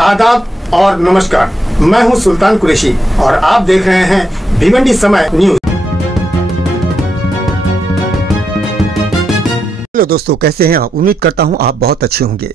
आदाब और नमस्कार, मैं हूं सुल्तान कुरैशी और आप देख रहे हैं भिवंडी समय न्यूज। हेलो दोस्तों, कैसे हैं आप? उम्मीद करता हूं आप बहुत अच्छे होंगे।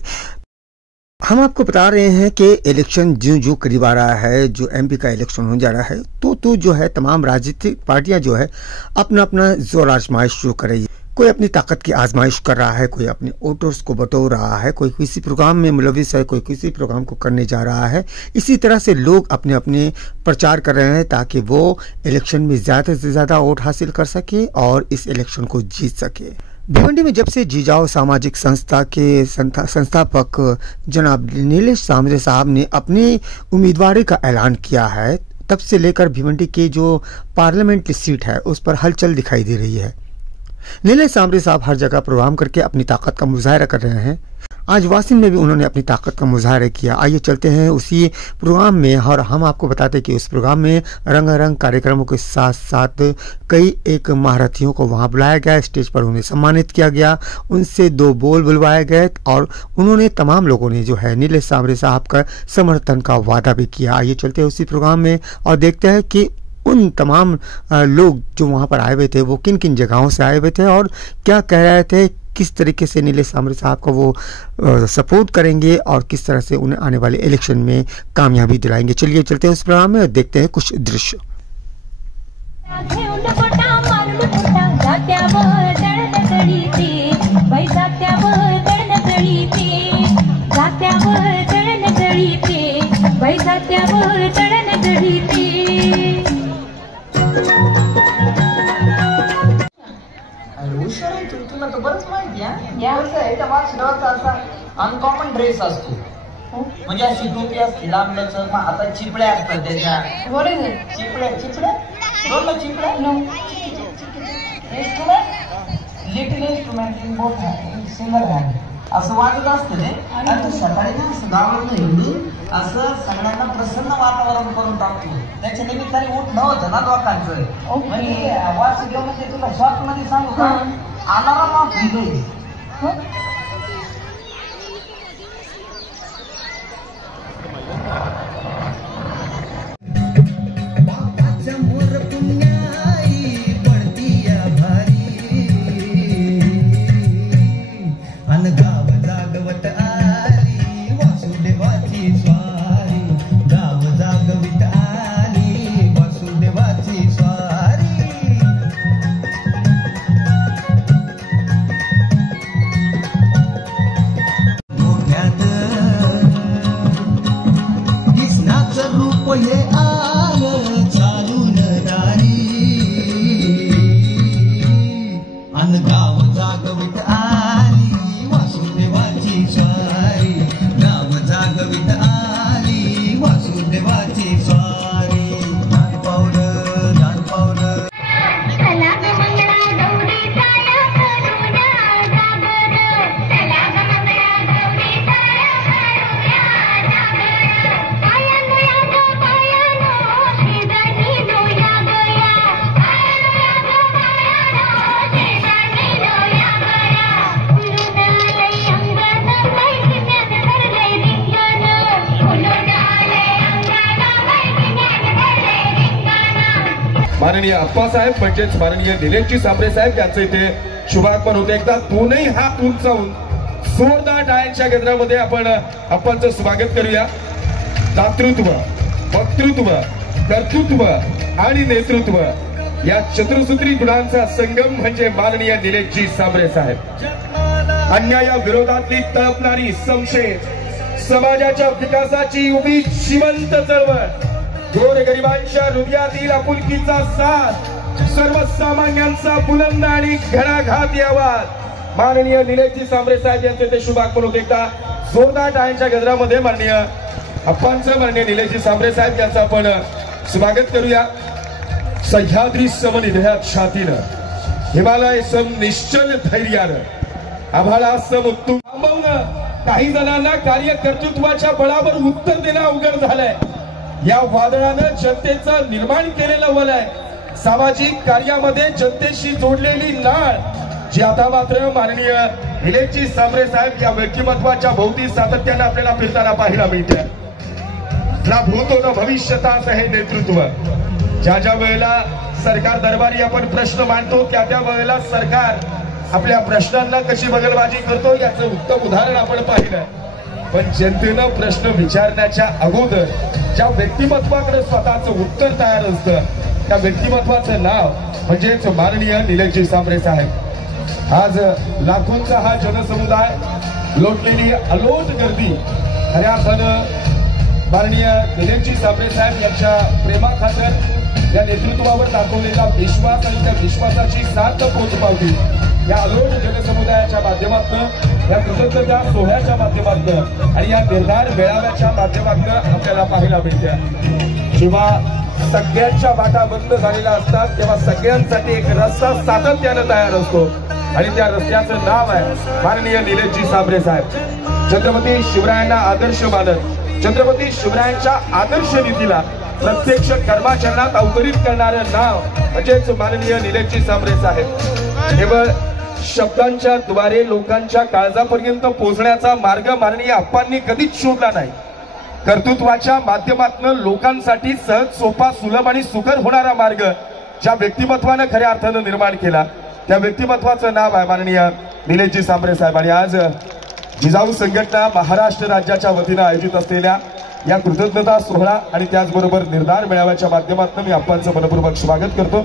हम आपको बता रहे हैं कि इलेक्शन जो करीब आ रहा है, जो एमपी का इलेक्शन होने जा रहा है, तो जो है तमाम राजनीतिक पार्टियां जो है अपना अपना जोर आजमाइश शुरू कर रही है। कोई अपनी ताकत की आजमाइश कर रहा है, कोई अपने वोटर्स को बटोर रहा है, कोई किसी प्रोग्राम में मुलविस है, कोई किसी प्रोग्राम को करने जा रहा है। इसी तरह से लोग अपने अपने प्रचार कर रहे हैं ताकि वो इलेक्शन में ज़्यादा से ज़्यादा वोट हासिल कर सके और इस इलेक्शन को जीत सके। भिवंडी में जब से जीजाओ सामाजिक संस्था के संस्थापक जनाब नीलेश सांबरे साहब ने अपनी उम्मीदवारी का ऐलान किया है, तब से लेकर भिवंडी की जो पार्लियामेंट की सीट है उस पर हलचल दिखाई दे रही है। नीलेश सांबरे साहब हर जगह प्रोग्राम करके अपनी ताकत का मुजाहरा कर रहे हैं। आज वासिन में भी उन्होंने अपनी ताकत का मुजाहरा किया। आइए चलते हैं उसी प्रोग्राम में और हम आपको बताते हैं कि उस प्रोग्राम में रंगारंग कार्यक्रमों के साथ साथ कई एक महारथियों को वहां बुलाया गया, स्टेज पर उन्हें सम्मानित किया गया, उनसे 2 बोल बुलवाए गए और उन्होंने तमाम लोगों ने जो है नीलेश सांबरे साहब का समर्थन का वादा भी किया। आइए चलते हैं उसी प्रोग्राम में और देखते हैं कि उन तमाम लोग जो वहाँ पर आए हुए थे वो किन किन जगहों से आए हुए थे और क्या कह रहे थे, किस तरीके से नीलेश सांबरे साहब को वो सपोर्ट करेंगे और किस तरह से उन्हें आने वाले इलेक्शन में कामयाबी दिलाएंगे। चलिए चलते हैं उस प्रोग्राम में और देखते हैं कुछ दृश्य। तुला तर बरंच माहिती आहे। अनकॉमन ड्रेस असतो, म्हणजे अशी टोपी असते लांब लचक, हातात चिपड्या असतात त्याच्या चिपड्या दोन चिपड्या little instrument in both single hand असं वाजत असतं ते। आणि सकाळी ना असं गावात हिंडून असं सगळ्यांना प्रसन्न वातावरण करून टाकतो। त्याच्या निमित्ताने उठ नव्हतं ना लोकांचं, म्हणजे वासुदेव म्हणजे तुला शॉर्ट मध्ये सांगू का, अलाराम ऑफ विलेज। माननीय अप्पासाहेब म्हणजेच माननीय निलेशजी सांबरे साहेब यांचं इथे शुभागमन होते। एकदा दोनही हात उंचावून जोरदार टाळ्यांच्या केंद्रामध्ये आपण अप्पांचं स्वागत करूया। दातृत्व, वक्तृत्व, कर्तृत्व आणि नेतृत्व या चतुर्सूत्री गुणांचा संगम म्हणजे माननीय निलेशजी सांबरे साहेब। अन्यायाविरोधातली तळपणारी संशय, समाजाच्या विकासाची उभी जिवंत चळवळ, गोरगरिबांच्या हृदयातील आपुलकीचा साथ, सर्वसामान्यांचा बुलंद आणि घणाघाती आवाज माननीय निलेशजी सांबरे साहेब यांचे ते शुभागमन होते। एकदा जोरदार टाळ्यांच्या गजरामध्ये माननीय अप्पांचं, माननीय निलेशजी सांबरे साहेब यांचं आपण स्वागत करूया। सह्याद्री समनिधयात छातीनं, हिमालय सम निश्चल धैर्यानं, आभाळा सम उत्तुंग थांबवणं काही जणांना कार्यकर्तृत्वाच्या बळावर उत्तर देणं अवघड झालंय। या वादळानं जनतेचं निर्माण केलेलं वलय, सामाजिक कार्यामध्ये जनतेशी जोडलेली नाळ, जी आता मात्र माननीय निलेशजी सांबरे साहेब या व्यक्तिमत्वाच्या भोवती सातत्याने आपल्याला फिरताना पाहायला मिळते। ना भूतो न भविष्यताचं हे नेतृत्व. ज्या ज्या वेळेला सरकार दरबारी आपण प्रश्न मांडतो त्या त्या वेळेला सरकार आपल्या प्रश्नांना कशी बगलबाजी करतो याचं उत्तम उदाहरण आपण पाहिलं. पण जनतेनं प्रश्न विचारण्याच्या अगोदर ज्या व्यक्तिमत्वाकडे स्वतःचं उत्तर तयार असतं त्या व्यक्तिमत्वाचं नाव म्हणजेच माननीय निलेशजी सांबरे साहेब. आज लाखोंचा हा जनसमुदाय, लोटलेली अलोट गर्दी खऱ्या अर्थानं माननीय निलेशजी सांबरे साहेब यांच्या प्रेमाखातर या नेतृत्वावर दाखवलेला विश्वास आणि त्या विश्वासाची साथ पोचपावली या अलोट जनसमुदायाच्या माध्यमातून, या कृतज्ञता सोहळ्याच्या माध्यमातून आणि या निर्धार मेळाव्याच्या माध्यमातून आपल्याला पाहायला मिळते. जेव्हा सगळ्यांच्या वाटा बंद झालेल्या असतात तेव्हा सगळ्यांसाठी एक रस्ता सातत्यानं तयार असतो आणि त्या रस्त्याचं नाव आहे माननीय निलेशजी सांबरे साहेब. छत्रपती शिवरायांना आदर्श मानत छत्रपती शिवरायांच्या आदर्श नीतीला प्रत्यक्ष कर्माचरणात अवतरित करणारं नाव म्हणजेच माननीय निलेशजी सांबरे साहेब. केवळ शब्दांच्या द्वारे लोकांच्या काळजापर्यंत पोहोचण्याचा मार्ग माननीय अप्पांनी कधीच शोधला नाही. कर्तृत्वाच्या माध्यमातून लोकांसाठी सहज, सोपा, सुलभ आणि सुकर होणारा मार्ग ज्या व्यक्तिमत्वानं खऱ्या अर्थानं निर्माण केला त्या व्यक्तिमत्वाचं नाव आहे माननीय निलेशजी सांबरे साहेब. आणि आज जिजाऊ संघटना महाराष्ट्र राज्याच्या वतीनं आयोजित असलेल्या या कृतज्ञता सोहळा आणि त्याचबरोबर निर्धार मेळाव्याच्या माध्यमातून मी अप्पांचं मनपूर्वक स्वागत करतो.